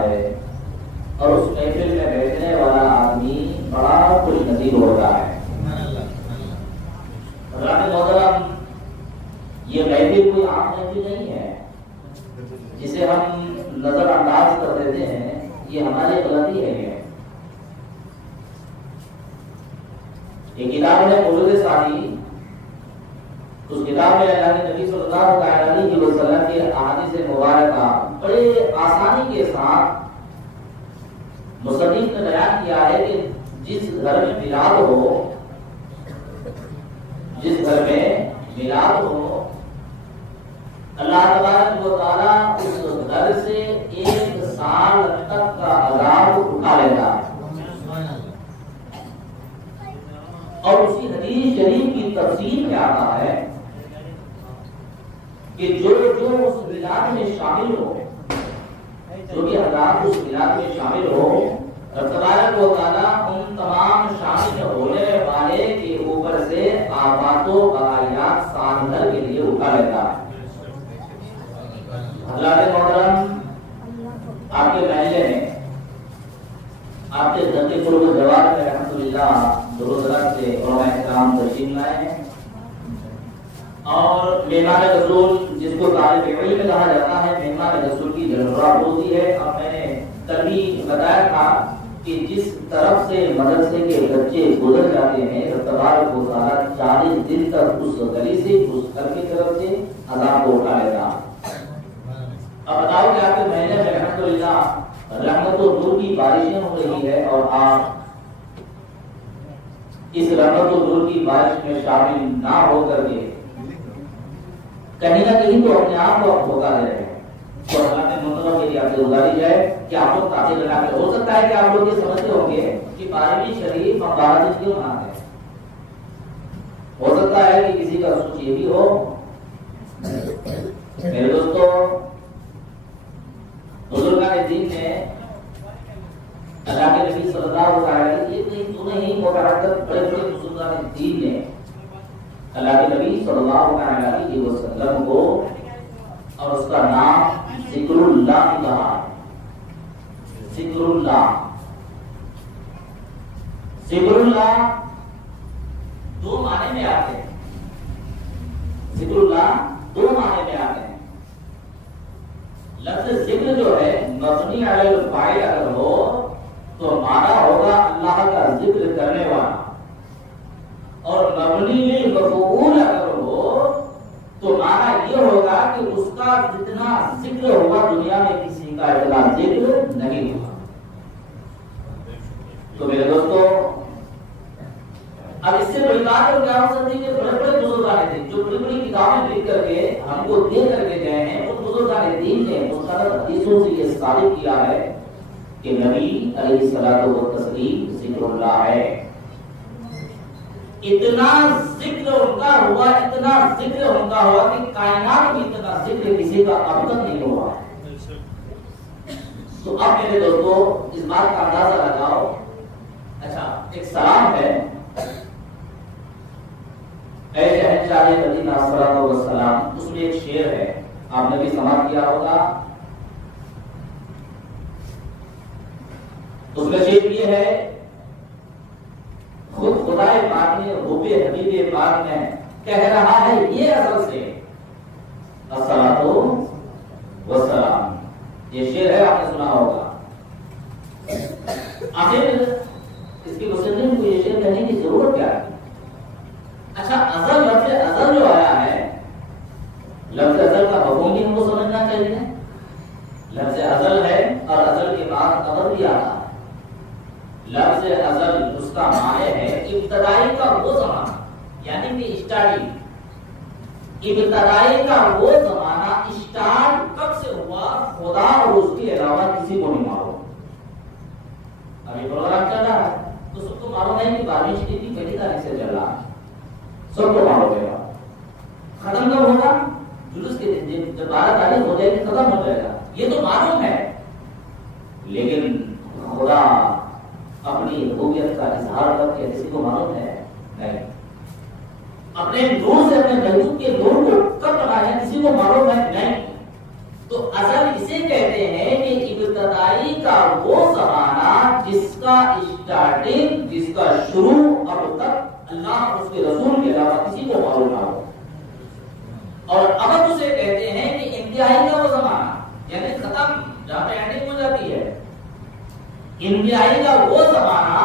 ہے اور اس محفل میں بیٹھنے والا آدمی بڑا خوش نصیب ہوتا ہے۔ حضرات محترم، یہ محفل کوئی عام محفل نہیں ہے جسے ہم نظر انداز کر دیتے ہیں، یہ ہماری غلطی ہے۔ یہ کتاب ہے مولود ثانی، اس کتاب میں اللہ کے نبی صلی اللہ علیہ وسلم کی احادیث مبارکہ بڑے آسانی کے ساتھ مصنف نے بیان کیا ہے کہ جس گھر میں میلاد ہو، جس گھر میں میلاد ہو، اللہ تبارک و تعالیٰ اس گھر سے 1 سال تک کا عذاب اٹھا لیتا ہے۔ اور اسی حدیث شریف کی تفسیر میں آتا ہے کہ جو اس میلاد میں شامل ہو، جو بھی حضرات اس میلاد میں شامل ہو، رب تبارک و تعالیٰ ان تمام شامل ہونے والے کے اوپر سے آفات و بلایات سال بھر کے لیے اٹھا لیتا ہے۔ حضرات محترم، آپ کے محلے میں، آپ کے گھر کے قرب جوار میں الحمدللہ دور دراز سے علماء کرام تشریف لائے ہیں، اور مہمان رسول جس کو طالب علم کہا جاتا ہے، مہمان رسول کی ضرورت ہوتی ہے۔ اب میں نے کل بھی بتایا تھا کہ جس طرف سے مدرسے کے بچے گزر جاتے ہیں، رب تبارک و تعالیٰ 40 دن تک اس گلی سے، اس گھر کی طرف سے عذاب کو اٹھا لیتا۔ اب بتاؤ کہ آپ کے محلے میں الحمدللہ رحمت و نور کی بارشیں ہو رہی ہے، اور آپ اس رحمت و نور کی بارش میں شامل نہ ہو کر کے کہیں نہ کہیں تو اپنے آپ کو آپ دھوکا دے رہے ہیں۔ تو اللہ کے منتظر کے لیے آپ سے گزارش ہے کہ آپ لوگ تاثیر لگا کے، ہو سکتا ہے کہ آپ لوگ یہ سمجھتے ہوں گے کہ 12ویں شریف ہم 12 دن کیوں مناتے ہیں، ہو سکتا ہے کہ کسی کا سوچ یہ بھی ہو۔ میرے دوستو، بزرگان دین نے اللہ کے نبی صلی اللہ علیہ وسلم، یہ تو نہیں متعدد بڑے بڑے بزرگان دین نے اللہ کے نبی صلی اللہ علیہ وسلم کو اور اس کا نام ذکر اللہ کہا۔ ذکر اللہ، ذکر اللہ 2 معنی میں آتے ہیں۔ ذکر اللہ 2 معنی میں آتے ہیں۔ لفظ ذکر جو ہے مبنی علی الفاعل اگر ہو تو معنی ہوگا اللہ کا ذکر کرنے والا، اور مبنی للمفعول اگر ہو تو معنی یہ ہوگا کہ اس کا جتنا ذکر ہوا دنیا میں کسی کا اتنا ذکر نہیں ہوا۔ تو میرے دوستو، اب اس سے بڑی بات اور کیا ہو سکتی ہے کہ بڑے بڑے بزرگان دین جو بڑی بڑی کتابیں لکھ کر کے ہم کو دے کر کے گئے ہیں، ان بزرگان دین نے مستند حدیثوں سے یہ ثابت کیا ہے کہ نبی علیہ الصلوۃ والتسلیم ذکر اللہ ہے۔ اتنا ذکر ان کا ہوا، اتنا ذکر ان کا ہوا کہ کائنات میں اتنا ذکر کسی کا اب تک نہیں ہوا۔ تو اب میرے دوستو اس بات کا اندازہ لگاؤ۔ اچھا، ایک سلام ہے، اے شہنشاہ مدینہ الصلوۃ والسلام، اس میں ایک شعر ہے، آپ نے بھی سماعت کیا ہوگا۔ اس کا شعر یہ ہے، خود خدائے پاک نے حب حبیب پاک میں کہہ رہا ہے یہ اصل سے الصلاۃ والسلام۔ یہ شعر ہے، آپ نے سنا ہوگا۔ آخر اس کی مصنف کو یہ شعر کہنے کی ضرورت کیا ہے؟ اچھا، ازل، لفظ ازل جو آیا ہے، لفظ ازل کا مفہوم بھی ہم کو سمجھنا چاہیے۔ لفظ ازل ہے اور ازل کے بعد ابد بھی آتا ہے۔ لفظ ازل اس کا معنی ہے ابتدائی کا وہ زمانہ، یعنی کہ اسٹارٹنگ۔ ابتدائی کا وہ زمانہ اسٹارٹ کب سے ہوا، خدا اور اس کے علاوہ کسی کو نہیں معلوم۔ ابھی پروگرام چل رہا ہے تو سب کو معلوم ہے کہ 12ویں شریف کی پہلی تاریخ سے چل رہا ہے، سب کو معلوم ہے۔ ختم کب ہوگا؟ جلوس کے دن، جب 12 تاریخ ہو جائے گی ختم ہو جائے گا، یہ تو معلوم ہے۔ لیکن خدا اپنی ربوبیت کا اظہار کر کے کسی کو معلوم ہے نہیں۔ اپنے نور سے اپنے محبوب کے نور کو کب بنایا کسی کو معلوم ہے نہیں۔ تو ازل اسے کہتے ہیں کہ ابتدائی کا اسٹارٹنگ، جس کا شروع اب تک اللہ اور اس کے رسول کے علاوہ کسی کو معلوم نہ ہو، اور اب اسے کہتے ہیں کہ انتہائی کا وہ زمانہ، یعنی ختم جہاں پہ اینڈنگ ہو جاتی ہے، انتہائی کا وہ زمانہ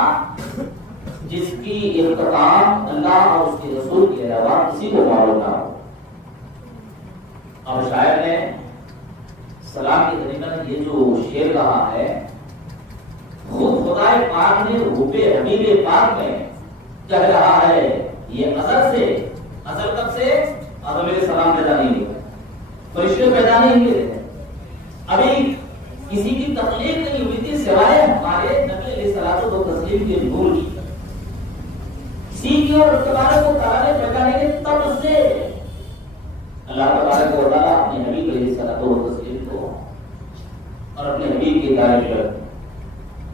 جس کی اختتام اللہ اور اس کے رسول کے علاوہ کسی کو معلوم نہ ہو۔ اب شاعر نے سلام کی غنیمت یہ جو شعر کہا ہے، خود خدائے پاک نے حب حبیب پاک میں کہہ رہا ہے، یہ ازل سے، ازل کب سے؟ آدم علیہ السلام پیدا نہیں ہوئے، فرشتے پیدا نہیں ہوئے تھے، ابھی کسی کی تخلیق نہیں ہوئی تھی سوائے ہمارے نبی علیہ الصلوۃ والتسلیم کے نور کی، کسی کی اور تبارک و تعالیٰ نے پیدا نہیں کی، تب سے اللہ تبارک و تعالیٰ اپنے نبی علیہ الصلوۃ والتسلیم کو اور اپنے حبیب کی تعریف کرتے۔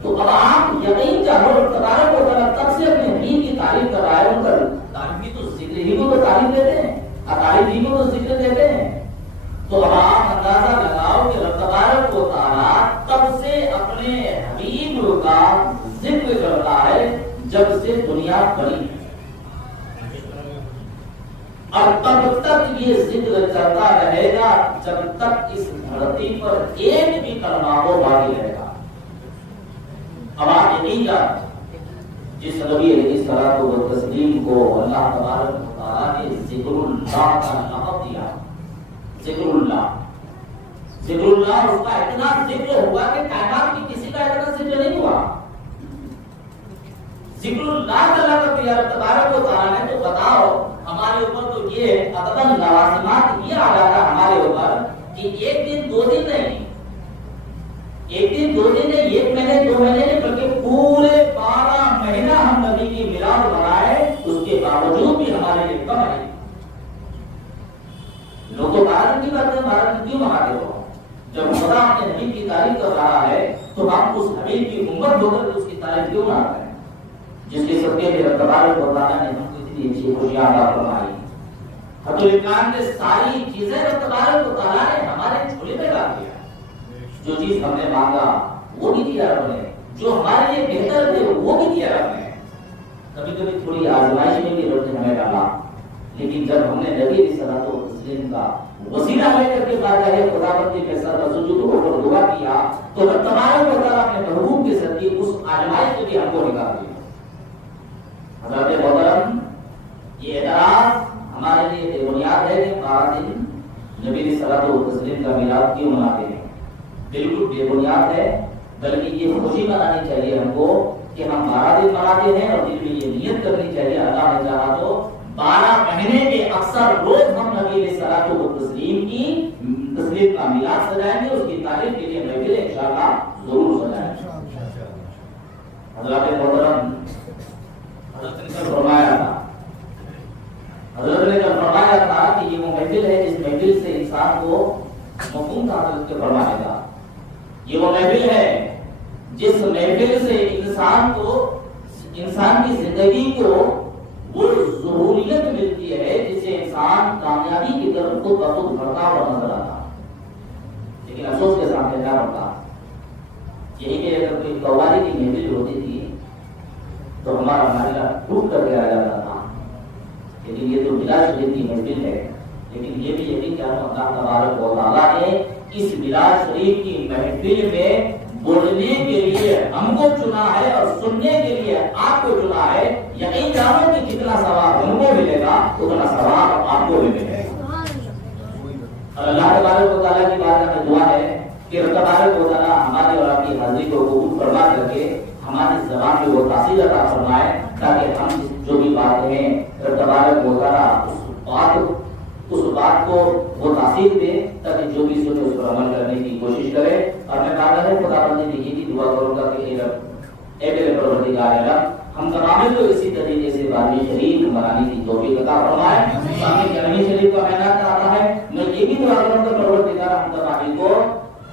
تو اب آپ یقین چاہو اور تبارک و تعالیٰ تب سے اپنے حبیب کی تعریف کر رہا ہے، ان کا تعریف بھی تو ذکر ہی کو تو تعریف دیتے ہیں، تعریف ہی کو تو ذکر دیتے ہیں، تو اب آپ اندازہ لگاؤ کہ رب تبارک و تعالیٰ تب سے اپنے حبیب کا ذکر کرتا ہے جب سے دنیا بنی ہے، اور تب تک یہ ذکر چلتا رہے گا جب تک اس دھرتی پر ایک بھی کلمہ ہو باقی رہے گا۔ اب آپ یقین جانتے جس نبی علیہ الصلوۃ والتسلیم کو اللہ تبارک و تعالیٰ نے ذکر اللہ کا لقب دیا، ذکر اللہ، ذکر اللہ، اس کا اتنا ذکر ہوا کہ کائنات کی کسی کا اتنا ذکر نہیں ہوا، ذکر اللہ کا لقب دیا تبارک و تعالیٰ نے۔ تو بتاؤ ہمارے اوپر تو یہ عددن لوازمات یہ آ جاتا ہمارے اوپر کہ ایک دن دو دن نہیں، ایک دن دو دن نہیں، ایک مہینے دو مہینے نہیں، بلکہ پورے 12 مہینہ ہم نبی کی میلاد منائے، اس کے باوجود بھی ہمارے لیے کم ہے۔ لوگ تو 12 دن کی بات ہے، 12 دن کیوں مناتے ہو؟ جب خدا اپنے حبیب کی تعریف کر رہا ہے تو ہم اس حبیب کی امت ہو کر اس کی تعریف کیوں مناتے ہیں، جس کے صدقے میں رب تبارک و تعالیٰ نے ہم کو اتنی اچھی خوشیاں عطا فرمائی۔ حضرت الامکان نے ساری چیزیں رب تبارک و تعالیٰ نے ہمارے جھولے میں ڈال دیا، جو چیز ہم نے مانگا وہ بھی دیا رب نے، جو ہمارے لیے بہتر تھے وہ بھی دیا رب نے۔ کبھی کبھی تھوڑی آزمائش میں بھی رب نے ہمیں ڈالا، لیکن جب ہم نے نبی علیہ الصلوۃ والتسلیم کا وسیلہ لے کر کے بات ہے خدا بندی کے ساتھ سجود ہو کر دعا کیا تو رب تبارک و تعالیٰ اپنے محبوب کے صدقے اس آزمائش سے بھی ہم کو نکال دیا۔ حضرت محترم، یہ اعتراض ہمارے لیے بے بنیاد ہے کہ 12 دن نبی علیہ الصلوۃ والتسلیم کا میلاد کیوں مناتے ہیں، بالکل بے بنیاد ہے، بلکہ یہ خوشی منانی چاہیے ہم کو کہ ہم 12 دن مناتے ہیں، اور دل میں یہ نیت کرنی چاہیے اللہ نے چاہا تو 12 مہینے کے اکثر روز ہم نبی علیہ الصلوۃ والتسلیم کی تسلیم کا میلاد سجائیں گے، اس کی تعریف کے لیے محفل انشاءاللہ ضرور سجائیں گے۔ حضرت محترم، حضرت نے کل فرمایا تھا، حضرت نے کل فرمایا تھا کہ یہ وہ محفل ہے جس محفل سے انسان کو مفہوم تھا حضرت کے فرمانے کا، یہ وہ محفل ہے جس محفل سے انسان کو، انسان کی زندگی کو وہ ضروریت ملتی ہے جس سے انسان کامیابی کی طرف خود بخود بڑھتا ہوا نظر آتا، لیکن افسوس کے ساتھ کیا بڑھتا یہی کہ اگر کوئی قوالی کی محفل ہوتی تھی تو ہمارا معاملہ ٹوٹ کر کے آ جاتا تھا، لیکن یہ تو بلا شریف کی محفل ہے، لیکن یہ بھی یقین کہ اللہ تبارک و تعالیٰ نے اس بلا شریف کی محفل میں بولنے کے لیے ہم کو چنا ہے اور سننے کے لیے آپ کو چنا ہے، یقین جانو کہ جتنا ثواب ہم کو ملے گا اتنا ثواب آپ کو بھی ملے گا۔ اور اللہ تبارک و تعالیٰ کی بات میں دعا ہے کہ رب تبارک و تعالیٰ ہماری اور آپ کی حاضری کو قبول فرما کر کے ہماری زبان میں وہ تاثیر عطا فرمائے، تاکہ ہم جو بھی بات کہیں رب تبارک و تعالیٰ اس بات کو وہ تاثیر دے، تاکہ جو بھی سنے اس پر عمل کرنے کی کوشش کرے۔ اور میں بات ہے خدا بندی میں یہ بھی دعا کروں گا کہ اے میرے پروردگار رب، ہم تمام کو اسی طریقے سے بارہویں شریف منانے کی توفیق عطا فرمائے۔ سامنے گرمی شریف کا مہینہ آتا ہے، میں یہ بھی دعا کروں گا پروردگار ہم تمام کو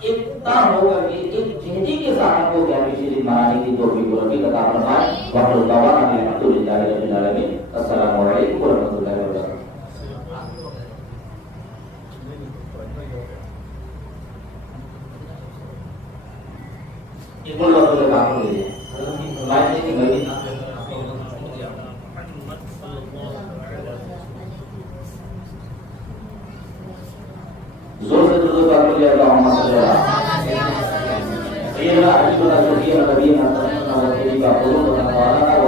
ایک تام ہو کر کے ایک جہدی کے ساتھ ہم کو گرمی شریف منانے کی توفیق عطا فرمائے۔ وقت دعوانا الحمدللہ رب العالمین۔ السلام علیکم ورحمۃ اللہ وبرکاتہ۔ ایک بڑا بڑا کام ہو گیا۔ زور سے درود پاک پڑھیے اللہم صلی اللہ سیدنا حبیب اللہ شفیع نبینا سیدنا وسیلہ قلوب نوارنا و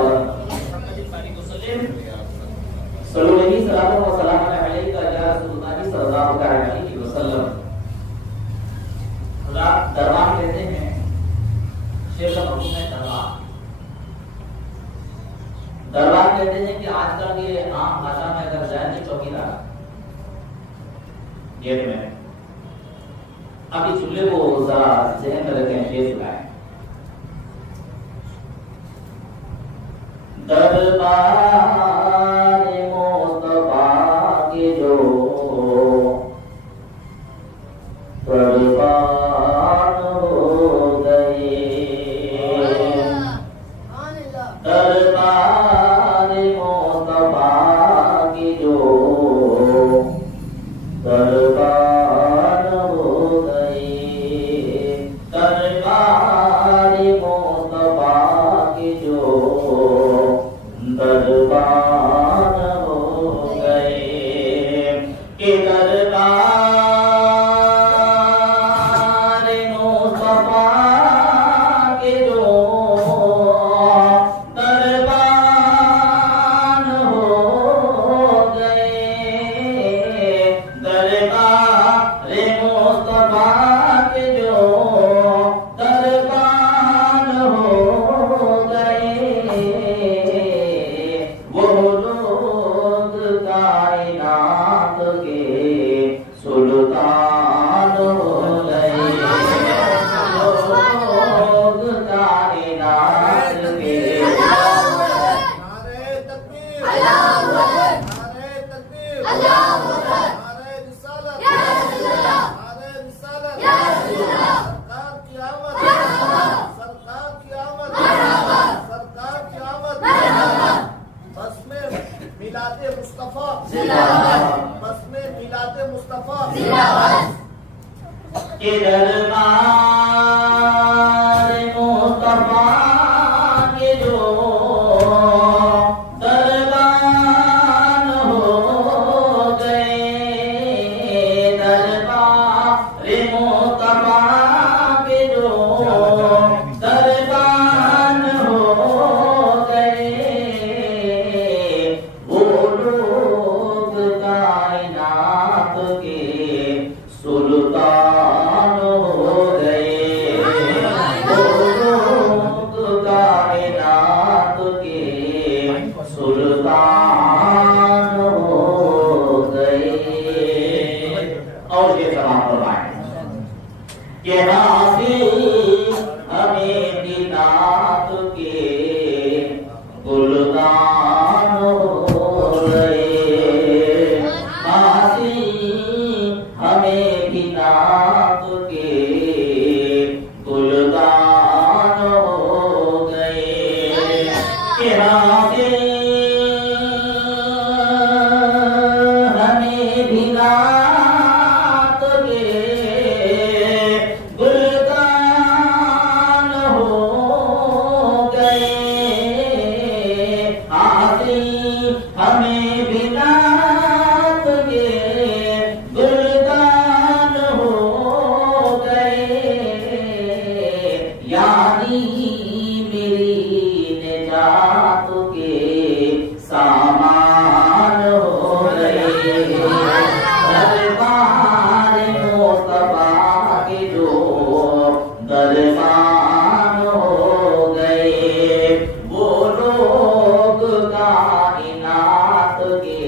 صلو علیہ السلام و سلام علیکہ یا رسول اللہ صلی اللہ علیہ وسلم. حضرات دربار کہتے ہیں، شیخ کا مفہوم ہے دربار. دربار کہتے ہیں کہ آج کل یہ عام بھاشا میں اگر جائیں تو چوکیدار گیٹ میں. اب اس جملے کو ذرا ذہن میں رکھیں، شیخ سنائیں. دربار مصطفیٰ کے جو قربان ہو گئے، دربار مصطفیٰ کے جو قربان ہو گئے، دربار مصطفیٰ کے جو دربان ہو گئے، کہ دربار مصطفیٰ کے جو دربان ہو گئے، دربار مصطفیٰ کے جو دربان ہو گئے، وہ لوگ کائنات کے سلطان ہو گئے، وہ لوگ کائنات کے نعرہ تکبیر، نعرہ تکبیر، نعرہ رسالت، نعرہ رسالت، سرکار کی آمد، سرکار کی آمد، سرکار کی آمد. بس میں میلاد مصطفیٰ، بس میں میلاد مصطفیٰ. کہ دربار مصطفیٰ کے جو دربان ہو گئے، دربار مصطفیٰ کے جو دربان ہو گئے، وہ لوگ کائنات کے سلطان ہو گئے، وہ لوگ کائنات کے سلطان ہو گئے. اور یہ سلام فرمائیں کہ حاصل ہمیں دینات کے گلدان ہو گئے، حاصل ہمیں دینات کے گلدان ہو گئے، کہ حاصل ہمیں دینات کے گلدان ہو گئے، حاصل ہمیں دینات کے گلدان ہو گئے، یعنی میری نجات کے سامان ہو گئے، دربار مصطفیٰ کے جو دربان ہو گئے، وہ لوگ کائنات کے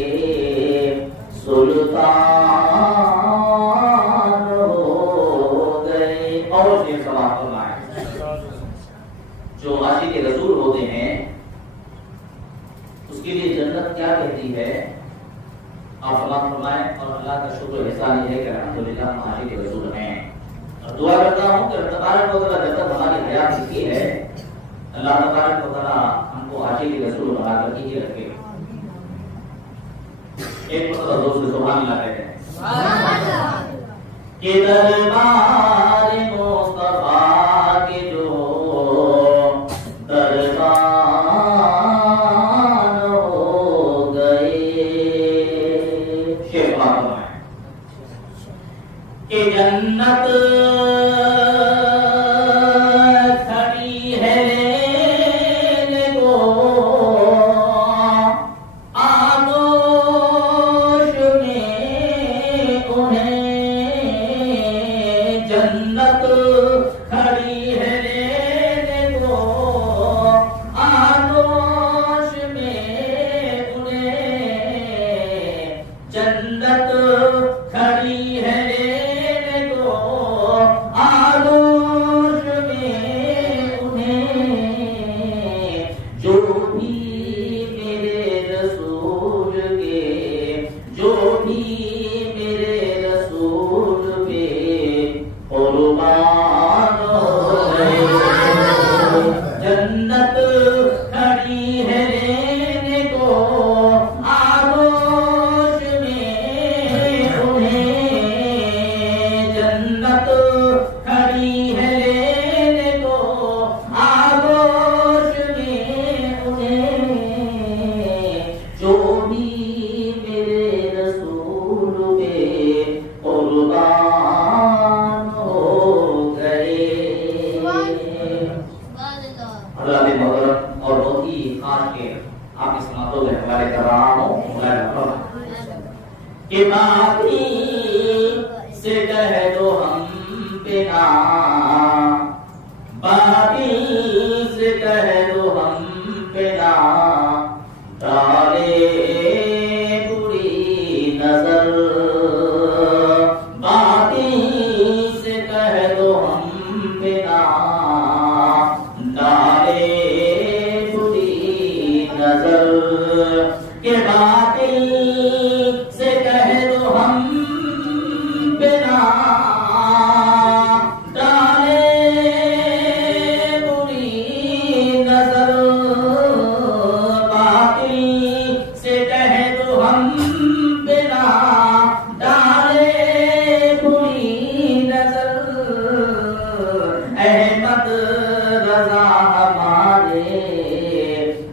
سلطان ہو گئے. اور یہ سوال فرمائیں، جو عاشق رسول ہوتے ہیں اس کے لیے جنت کیا کہتی ہے؟ آپ سلام فرمائیں. اور اللہ کا شکر و احسان یہ ہے کہ الحمدللہ ہم عاشق رسول ہیں، اور دعا کرتا ہوں کہ اللہ تبارک و تعالیٰ جب تک ہماری حیات کی ہے، اللہ تبارک و تعالیٰ ہم کو عاشق رسول بنا کر ہی رکھے. ایک مرتبہ دوست سبحان اللہ کہتے ہیں کہ دربار مصطفیٰ کے جو جنت کھڑی ہے لینے کو آغوش میں انہیں، جنت کھڑی ہے لینے کو آغوش میں انہیں، جو بھی میرے رسول پہ قربان ہو گئے۔ اللہ نے محرم اور بہت ہی خاص کے آپ اس ماتوں میں ہمارے کر رہا ہوں کہ باقی سے کہہ دو ہم پہ نا، باقی سے کہہ دو ہم پہ نا، ڈالے بری نظر، باقی سے کہہ دو ہم پہ نا، ڈالے بری نظر، کہ باقی سے کہہ دو ہم پہ نا، ڈالے بری نظر، باقی سے کہہ دو ہم پہ نا، ڈالے بری نظر، احمد رضا ہمارے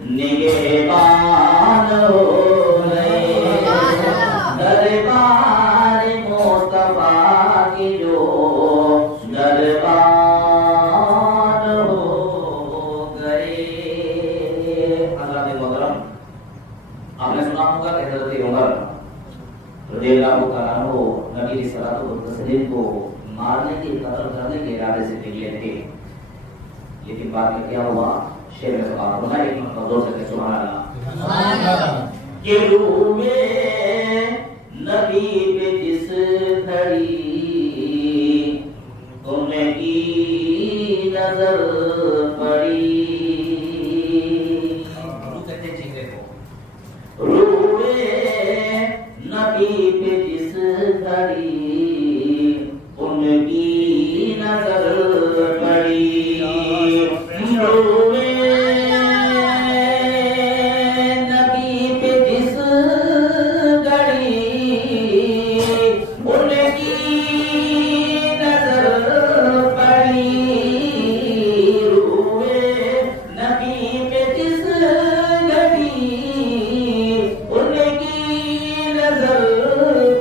نگہبان ہو گئے، دربار مصطفیٰ کی جو دربان ہو گئے۔ حضرات محترم، آپ نے سنا ہوگا کہ حضرت عمر رضی اللہ تعالیٰ عنہ نبی علیہ الصلوۃ والتسلیم کو مارنے کے، قتل کرنے کے ارادے سے نکلے تھے، لیکن بعد میں کیا ہوا؟ شیر میں سبحان اللہ، ایک مرتبہ زور سے کہ سبحان اللہ، کہ روئے نبی پہ جس گھڑی ان کی نظر پڑی، روئے نبی پہ جس گھڑی ان کی نظر پڑی، روئے نبی پہ جس گھڑی ان کی نظر پڑی، روئے نبی پہ جس گھڑی ان کی نظر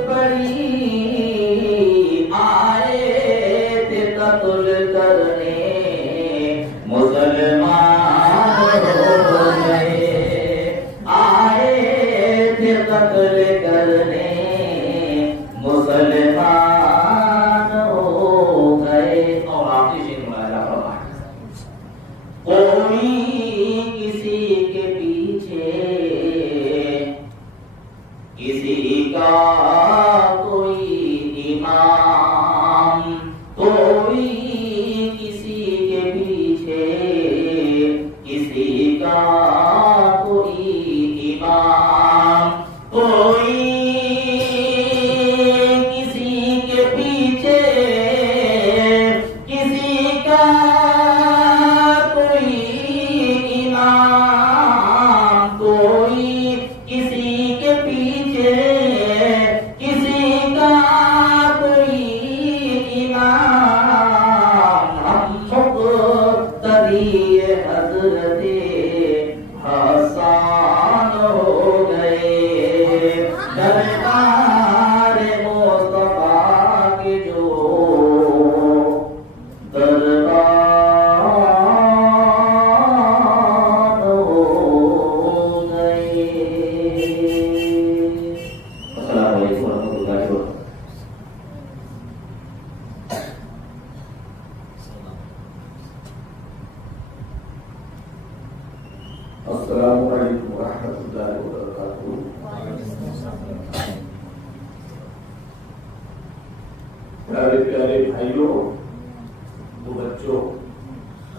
پڑی، آئے تھے قتل کرنے مسلمان ہو گئے، آئے تھے قتل کرنے مسلمان ہو گئے۔ اور آخری شیر ملاحظہ فرمائیں، کوئی کسی کے پیچھے کسی کا کوئی امام، کوئی کسی کے پیچھے کسی کا کوئی امام، کوئی کسی کے پیچھے کسی کا کوئی امام، کوئی کسی کے پیچھے کسی کا کوئی امام، ہم مقتدی حضرت حسان ہو گئے، دربار مصطفیٰ کے جو دربان ہو گئے۔ السلام علیکم ورحمۃ اللہ وبرکاتہ۔ السلام علیکم ورحمۃ اللہ وبرکاتہ۔ پیارے پیارے بھائیوں، دو بچوں،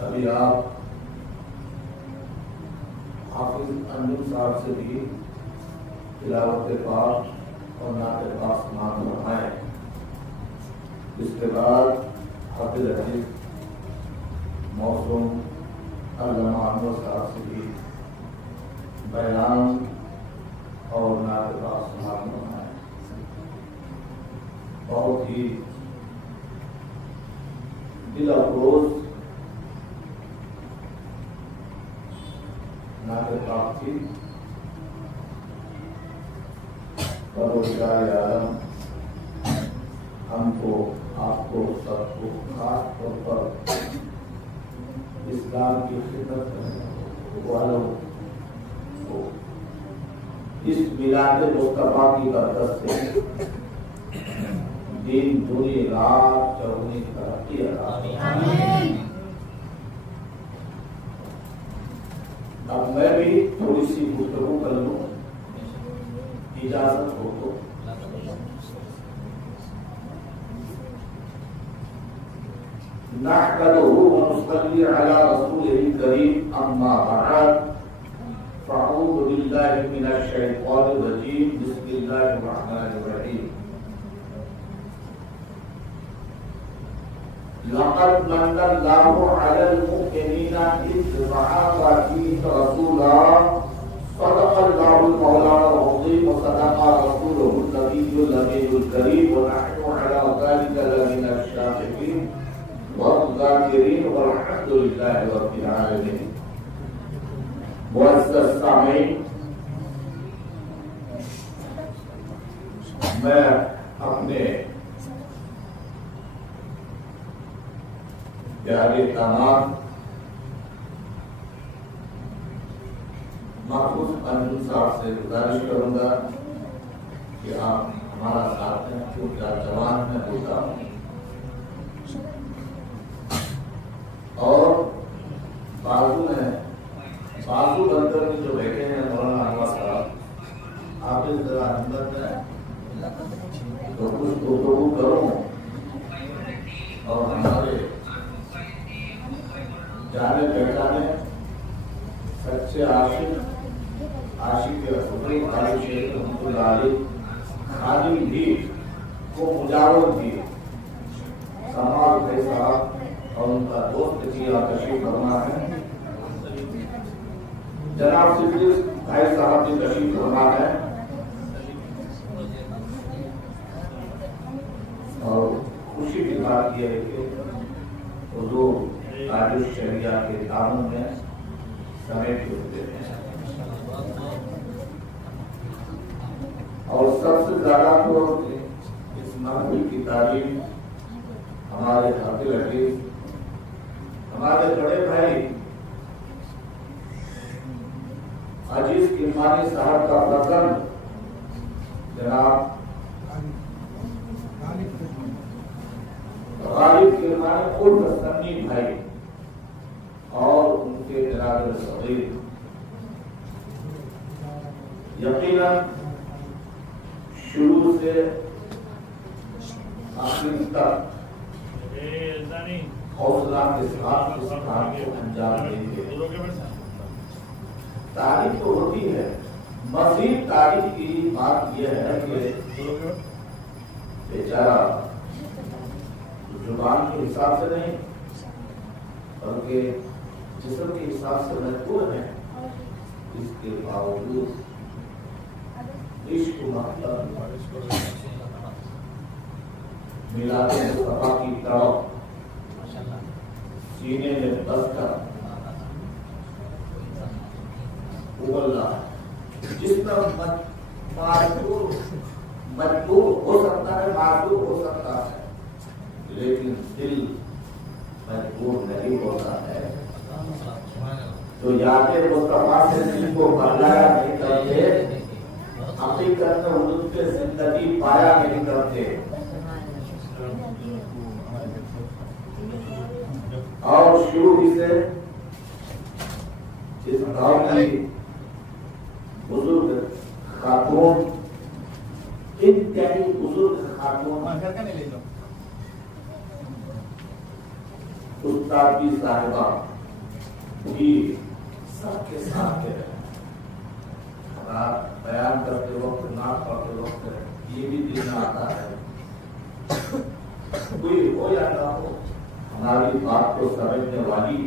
ابھی آپ حافظ انجم صاحب سے بھی تلاوت پاک اور نعت پاک سماعت فرمائیں، اس کے بعد حافظ حفیظ موسم علامہ انور صاحب سے بھی بیان اور نعت پاک سنانا ہے. بہت ہی دل افروز نعت پاک تھی. پروردگار عالم ہم کو، آپ کو، سب کو خاص طور پر اسلام کی خدمت کرنے والوں کو اس میلاد مصطفیٰ کی برکت سے دین دنی رات چوگنی ترقی عطا. اب میں بھی تھوڑی سی گفتگو کر لوں، اجازت ہو تو. نحمده ونصلي على رسوله الكريم أما بعد فأعوذ بالله من الشيطان الرجيم بسم الله الرحمن الرحيم. لقد من الله على المؤمنين إذ بعث فيهم رسولا صدق الله المولانا العظيم وصدق رسوله النبي الأمين الكريم ونحن على ذلك لمن الشاهدين والذاکرین والحمد للہ رب العالمین. معزز سامعین، میں اپنے پیارے داماد محفوظ انجم صاحب سے گزارش کروں گا کہ آپ ہمارا ساتھ ہیں، کیونکہ جوان میں ہوتا ہوں. اور بازو بن کر جو بیٹھے ہیں مولانا انور صاحب، آپ اس ذرا ہمت میں تو کچھ گفتگو کروں اور ہمارے جانے پہچانے سچے عاشق رسول قاری شیخ رحمۃ اللہ علیہ خادم بھی کو مجاور بھی سماج بھائی صاحب اور ان کا دوست جی تشریف فرما ہے. جناب صدیق بھائی صاحب جی تشریف فرما ہے اور خوشی کی بات یہ ہے کہ حضور تاج الشریعہ کے تعاون میں سمیٹ ہوتے ہیں. اور سب سے زیادہ تو اس محفل کی تعلیم ہمارے حافظ عزیز، ہمارے بڑے بھائی عزیز کرمانی صاحب کا فرزند جناب غالب کرمانی خود سنی بھائی اور ان کے جناب صغیر یقیناً شروع سے آخر تک حوصلہ کے ساتھ اس کام کو انجام دیں گے. تعریف تو ہوتی ہے، مزید تعریف کی بات یہ ہے کہ بیچارہ زبان کے حساب سے نہیں بلکہ جسم کے حساب سے محدود ہے، اس کے باوجود عشق و محبت میلاد مصطفیٰ کی طرف سینے میں بس کر جس میں مجبور ہو سکتا ہے، معذور ہو سکتا ہے، لیکن دل مجبور نہیں ہوتا ہے. تو یاد مصطفیٰ سے دل کو بہلایا نہیں کرتے، حقیقت میں ان سے زندگی پایا نہیں کرتے. اور شروع ہی سے اس گاؤں کی بزرگ خاتون، انتہائی بزرگ خاتون استاد کی صاحبہ بھی سب کے ساتھ ہے. بیان کرتے وقت، نعت پڑھتے وقت یہ بھی دل میں آتا ہے، کوئی ہو یا نہ ہو ہماری بات کو سمجھنے والی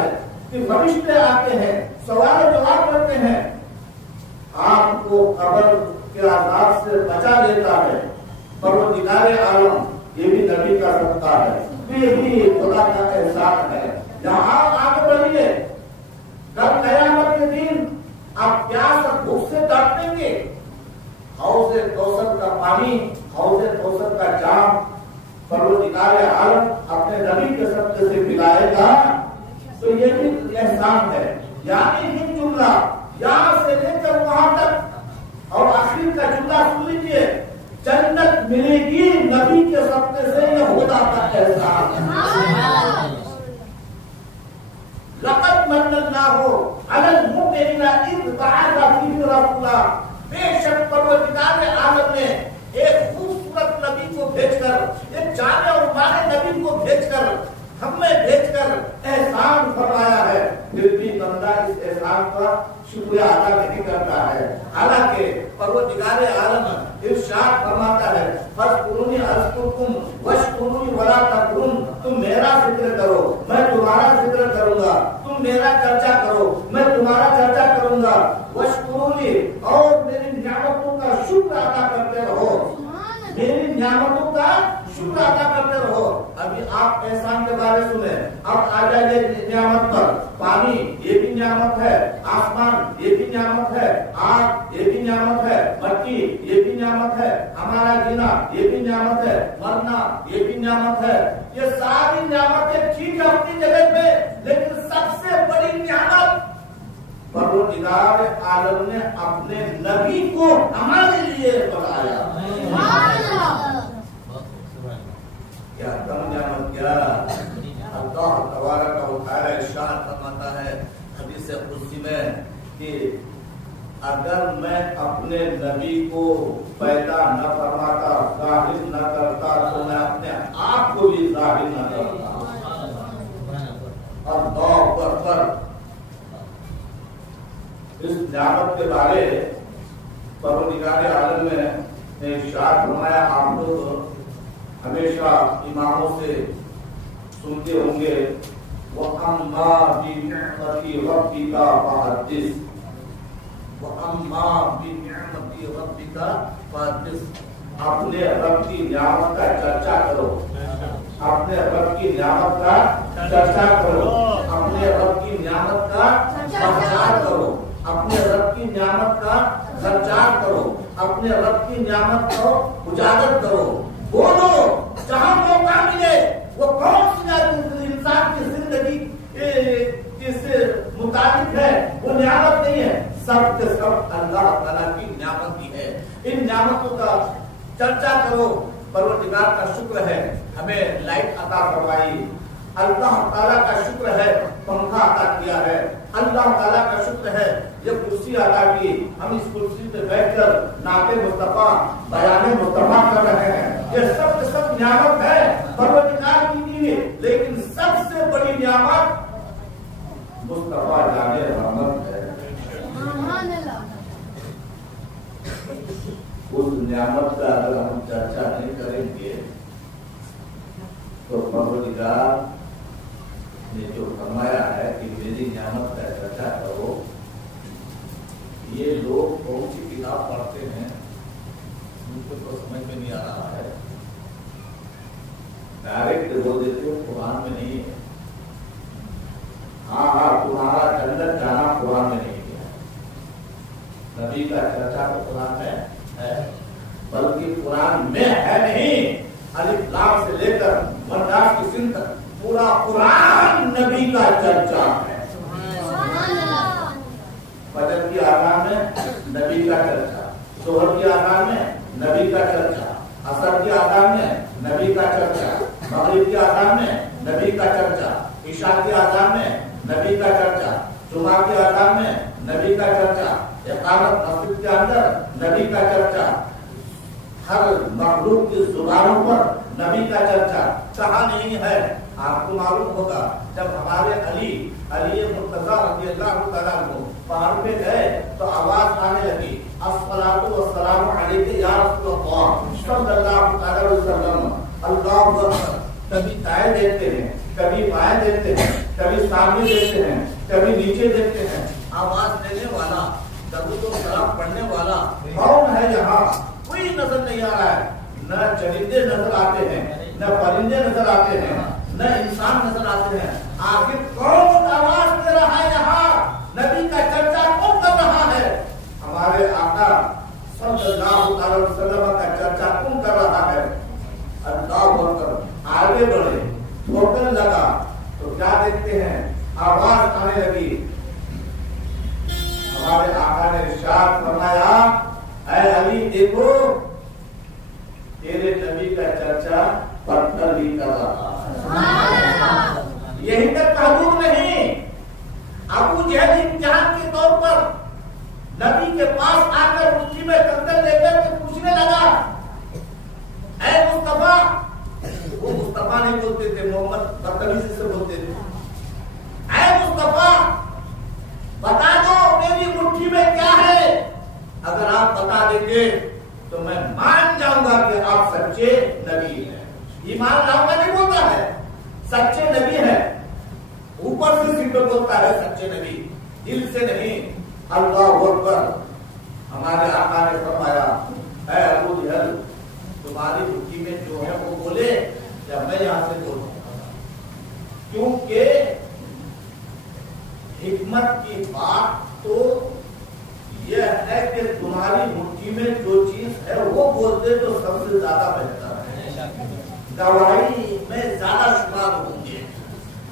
ہے کہ فرشتے آتے ہیں، سوال و جواب کرتے ہیں، آپ کو قبر کے عذاب سے بچا دیتا ہے۔ پروردگار عالم، یہ بھی نبی کا صدقہ ہے، یہ بھی خدا کا احسان ہے۔ یہاں آگے بڑھیے، کل قیامت کے دن آپ پیاس اور بھوک سے تڑپیں گے، حوض کوثر کا پانی، حوض کوثر کا جام پروردگار عالم اپنے نبی کے صدقے سے پلائے گا، تو یہ بھی احسان ہے۔ یعنی یہ جملہ یہاں سے لے کر وہاں تک، اور آخر کا جملہ سن لیجیے، جنت ملے گی نبی کے صدقے سے، یہ خدا کا احسان ہے۔ لقد من اللہ علی المؤمنین اذ بعث فیہم رسولا، بے شک پروردگار عالم نے ایک خوبصورت نبی کو بھیج کر، ایک جانے اور مانے نبی کو بھیج کر، ہم میں بھیج کر احسان فرمایا ہے، پھر بھی بندہ اس احسان کا شکریہ ادا نہیں کرتا ہے۔ حالانکہ پروردگار عالم ارشاد فرماتا ہے، فاذکرونی اذکرکم واشکرونی ولا تکفرون، تم میرا ذکر کرو میں تمہارا ذکر کروں گا، تم میرا چرچا کرو میں تمہارا چرچا کروں گا، واشکرونی، اور میری نعمتوں کا شکر ادا کرتے رہو، میری نعمتوں کا شکر ادا کرتے رہو۔ ابھی آپ احسان کے بارے سنیں، اب آ جائیے نعمت پر، پانی یہ بھی نعمت ہے، آسمان یہ بھی نعمت ہے، آگ یہ بھی نعمت ہے، مٹی یہ بھی نعمت ہے، ہمارا جینا یہ بھی نعمت ہے، مرنا یہ بھی نعمت ہے۔ یہ ساری نعمتیں ٹھیک ہے اپنی جگہ پہ، لیکن سب سے بڑی نعمت پروردگار عالم نے اپنے نبی کو ہمارے لیے بنایا۔ کیا کم نعمت، کیا اللہ تبارک و تعالی ارشاد فرماتا ہے حدیث قدسی میں کہ اگر میں اپنے نبی کو پیدا نہ فرماتا، ظاہر نہ کرتا، تو میں اپنے آپ کو بھی ظاہر نہ کرتا۔ اللہ اکبر۔ اس نعمت کے بارے پروردگار عالم نے ارشاد فرمایا، آپ لوگ ہمیشہ اماموں سے سنتے ہوں گے، وَأَمَّا بِنِعْمَةِ رَبِّكَ فَحَدِّثْ، وَأَمَّا بِنِعْمَةِ رَبِّكَ فَحَدِّثْ، اپنے رب کی نعمت کا چرچا کرو، اپنے رب کی نعمت کا چرچا کرو، اپنے رب کی نعمت کا پرچار کرو، اپنے رب کی نعمت کا پرچار کرو، اپنے رب کی نعمت کو اجاگر کرو، بولو، جہاں موقع ملے۔ وہ کون سی انسان کی زندگی سے متعلق ہے، وہ نعمت نہیں ہے، سب کے سب اللہ تعالیٰ کی نعمت ہی ہے۔ ان نعمتوں کا چرچا کرو۔ پروردگار کا شکر ہے ہمیں لائٹ عطا فرمائی، اللہ تعالیٰ کا شکر ہے پنکھا عطا کیا ہے، اللہ تعالیٰ کا شکر ہے یہ کرسی عطا کی، ہم اس کرسی پہ بیٹھ کر نعت مصطفیٰ بیان مصطفیٰ کر رہے ہیں۔ یہ سب کے سب نعمت ہے پروردگار کی دی، لیکن سب سے بڑی نعمت مصطفیٰ جانے رحمت ہے۔ اس نعمت کا اگر ہم چرچا نہیں کریں گے تو پروردگار نے جو فرمایا ہے کہ میری نعمت کا چرچا کرو، یہ لوگ کون سی کتاب پڑھتے ہیں ان کو تو سمجھ میں نہیں آ رہا ہے، ڈائریکٹ بول دیتے ہو قرآن میں نہیں ہے۔ ہاں تمہارا جنت جانا قرآن میں نہیں ہے، نبی کا چرچا تو قرآن میں ہے، بلکہ قرآن میں ہے نہیں، الف لام سے لے کر والناس کی سن تک پورا قرآن نبی کا چرچا ہے۔ فجر کی آذان میں نبی کا چرچا، ظہر کی آذان میں نبی کا چرچا، عصر کی آذان میں نبی کا چرچا، مغرب کی آذان میں نبی کا چرچا، عشاء کی آذان میں نبی کا چرچا، جمعہ کی آذان میں نبی کا چرچا، اقامت مسجد کے اندر نبی کا چرچا، ہر مخلوق کی زبانوں پر نبی کا چرچا۔ کہاں نہیں ہے؟ آپ کو معلوم ہوگا جب ہمارے علی مرتضیٰ رضی اللہ تعالیٰ عنہ پہاڑ پہ گئے تو آواز آنے لگی، الصلاۃ والسلام علیک یا رسول اللہ صلی اللہ علیہ وسلم، اللہ اکبر۔ کبھی دائیں دیتے ہیں، کبھی بائیں دیتے ہیں، کبھی سامنے دیکھتے ہیں کبھی نیچے دیکھتے ہیں. آواز دینے والا درود و سلام پڑھنے والا کون ہے یہاں؟ کوئی نظر نہیں آ رہا ہے. نہ چرندے نظر آتے ہیں نہ پرندے نظر آتے ہیں نہ انسان نظر آتے ہیں. آخر کون آواز دے رہا ہے یہاں؟ نبی کا چرچا کون کر رہا ہے؟ ہمارے آقا صلی اللہ علیہ وسلم کا چرچا کون کر رہا ہے؟ اللہ اکبر. آگے بڑھے ٹھوکر لگا تو کیا دیکھتے ہیں؟ آواز آنے لگی. ہمارے آقا نے ارشاد فرمایا اے علی دیکھو تیرے نبی کا چرچا پتھر بھی کر رہا ہے. یہی تک محدود نہیں. ابو جہل امتحان کے طور پر نبی کے پاس آ کر مٹھی میں کنکر لے کر کے پوچھنے لگا اے مصطفیٰ. وہ مصطفیٰ نہیں بولتے تھے, محمد بدتمیزی سے بولتے تھے. اے مصطفیٰ بتا دو میری مٹھی میں کیا ہے. اگر آپ بتا دیں گے تو میں مان جاؤں گا کہ آپ سچے نبی ہیں. ایمان لاؤں گا نہیں بولتا ہے, سچے نبی ہے. اوپر سے صرف بولتا ہے سچے نبی, دل سے نہیں. اللہ اکبر. ہمارے آقا نے فرمایا اے ابو جہل تمہاری مٹھی میں جو ہے وہ بولے یا میں یہاں سے بولوں. کیونکہ حکمت کی بات تو یہ ہے کہ تمہاری مٹھی میں جو چیز ہے وہ بولتے تو سب سے زیادہ بہتر ہے. گواہی میں زیادہ شمار ہوں گے.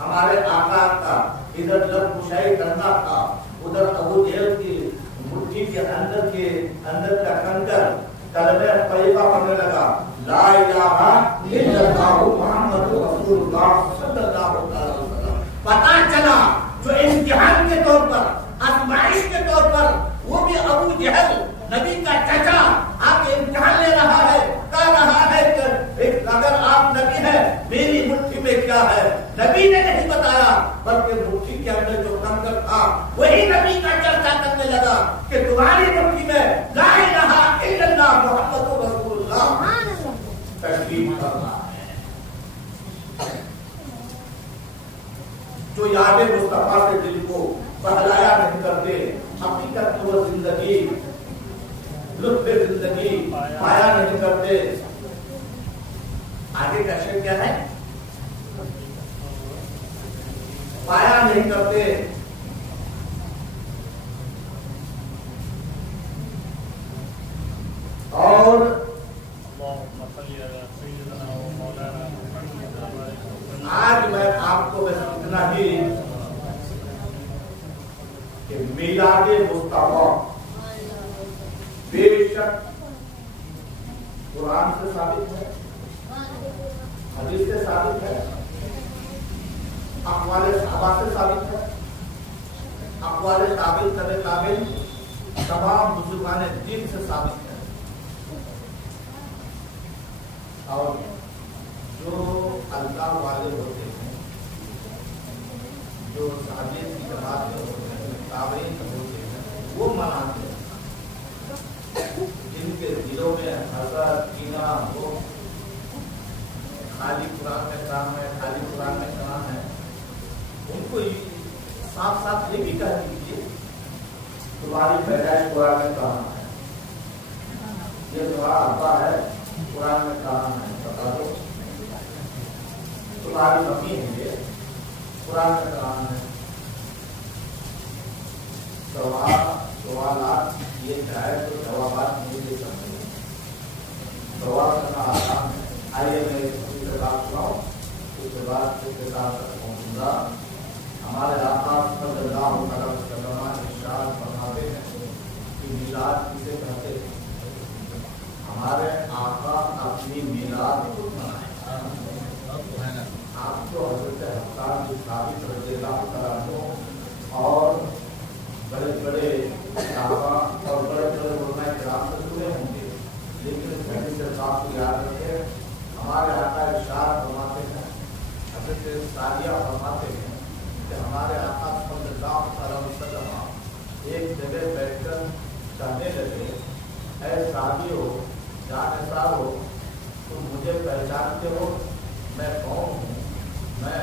ہمارے آقا کا ادھر لب کشائی کرنا تھا, ادھر ابو جہل کی مٹھی کے اندر کا کنکر کلمہ طیبہ پڑھنے لگا لا الہ الا اللہ محمد رسول اللہ صلی اللہ علیہ وسلم. پتہ چلا جو امتحان کے طور پر, آزمائش کے طور پر وہ بھی ابو جہل نبی کا چچا آپ امتحان لے رہا ہے, کہہ رہا ہے کہ اگر آپ نبی ہیں میری مٹھی میں کیا ہے. نبی نے نہیں بتایا بلکہ مٹھی کے اندر جو کنکر تھا وہی نبی کا چرچا کرنے لگا کہ تمہاری مٹھی میں لا الہ الا اللہ محمد رسول اللہ تشریف کرنا ہے. جو یاد مصطفیٰ سے دل کو بہلایا نہیں کرتے, حقیقت و زندگی لطف زندگی پایا نہیں کرتے. آگے کا شعر کیا ہے؟ پایا نہیں کرتے. اور آج میں آپ کو بس اتنا ہی کہ میلاد مصطفیٰ بے شک قرآن سے ثابت ہے, حدیث سے ثابت ہے, اقوال صحابہ سے ثابت ہے, اقوال قابل تمام بزرگان دین سے ثابت ہے. اور جو اللہ والے ہوتے ہیں, جو صحابیت کی جماعت میں ہوتے ہیں, تابعین ہوتے ہیں, وہ مناتے ہیں. جن کے دلوں میں حسد کینہ ہو, خالی قرآن میں کام ہے, خالی قرآن میں کام ہے, ان کو صاف صاف یہ بھی کہہ دیجیے تمہاری پیدائش قرآن میں کہاں ہے, یہ تمہارا ابا ہے قرآن میں کہاں ہے بتا دو. تمہاری ممی ہے یہ قرآن میں کہاں ہے. سوالات یہ جائے تو جوابات نہیں دے سکتے. سوال کرنا آسان ہے. آئیے میں اسی سے بات سناؤں, اس کے بعد اس کے ساتھ پہنچوں گا. ہمارے آقا صلی اللہ علیہ وسلم ارشاد فرماتے ہیں کہ میلاد کسے کہتے ہیں. ہمارے آقا اپنی میلاد خود منائے. آپ کو حضرت حسان کی ثابت رضی اللہ عنہ اور بڑے بڑے صحابہ اور بڑے بڑے علماء کرام سے سنے ہوں گے, لیکن اس حدیث سے صاحب کو یاد رکھے. ہمارے آقا ارشاد فرماتے ہیں, حضرت ثانیہ فرماتے ہیں کہ ہمارے آقا صلی اللہ علیہ وسلم ایک جگہ بیٹھ کر کہنے لگے اے صحابیو جانسار ہو, تم مجھے پہچانتے ہو میں کون ہوں؟ میں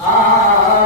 Ah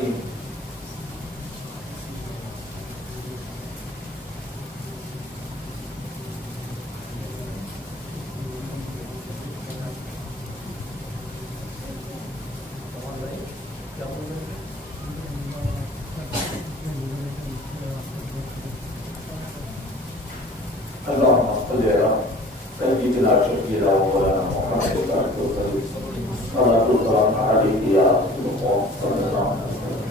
الرحیم. اللهم صل على سيدنا شفيعنا ومولانا محمد وسلم. صلاة والسلام عليك يا رسول الله صلى الله عليه وسلم.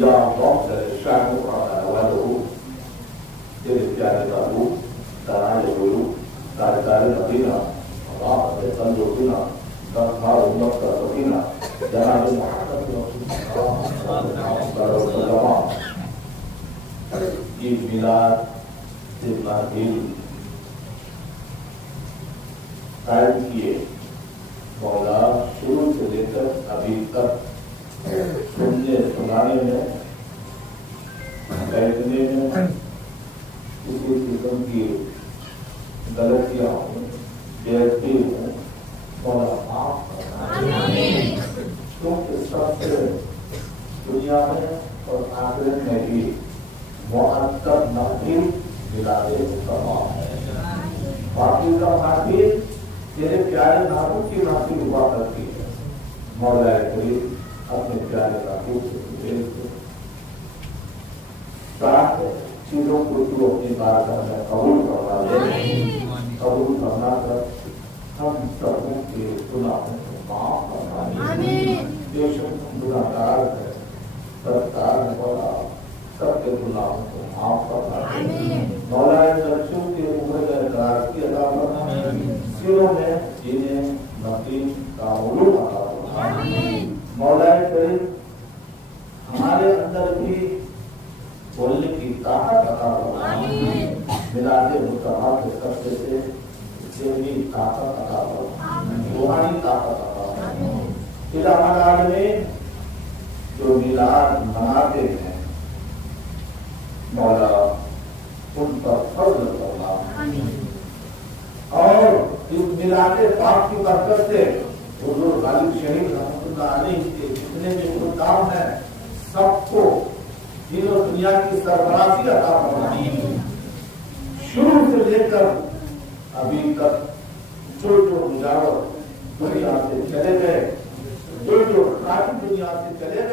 يا افضل الشعب وعلى اوله تیرے پیارے بابو ترائے گرو تاجدار مدینہ اللهم صل بنا دفتر امت کا سکینہ جناب محمد رسول اللہ صلی اللہ علیہ وسلم. عید میلاد ابراہیم قائم کیے. مولا شروع سے لے کر ابھی تک سننے سنانے میں بیٹھنے میں کسی قسم کی غلطیاں ہوں بےعدبی ہوں مولا معاف کرنا. کیونکہ سب سے دنیا میں اور آخرت میں بھی معطر محفل میلاد مصطفیٰ ہے. باقی کا محفل تیرے پیارے محبوب کی محفل ہوا کرتی ہے. مولا کریم اپنے پیارے محبوب سے ساتھ چیزوں کو تو اپنی بارگاہ میں قبول کروا لے. قبول کرنا کر ہم سبوں کے گناہوں کو معاف کرنا لے. بے شک گناہگار ہے سرکار ہے مولا سب کے گناہوں کو معاف کرنا لے. مولا درشوں کے عمر کار کی عطا کرنا. سروں میں جینے نقیم کا علوم عطا کرنا. مولا کریم ہمارے اندر بھی بولنے کی طاقت عطا کرنا. میلاد مصطفیٰ کے قصے سے ذہنی طاقت عطا کرنا. روحانی طاقت عطا کرنا. الہ العالمین جو میلاد مناتے ہیں مولا ان پر فضل کرنا. اور اس میلاد پاک کی برکت سے حضور غالب شہید رحمۃ اللہ علیہ کے جتنے بھی خدام ہیں سب کو دین و دنیا کی سربراہی عطا فرمائے. شروع سے لے کر ابھی تک جو مجاور دنیا سے چلے گئے جو خاطر دنیا سے چلے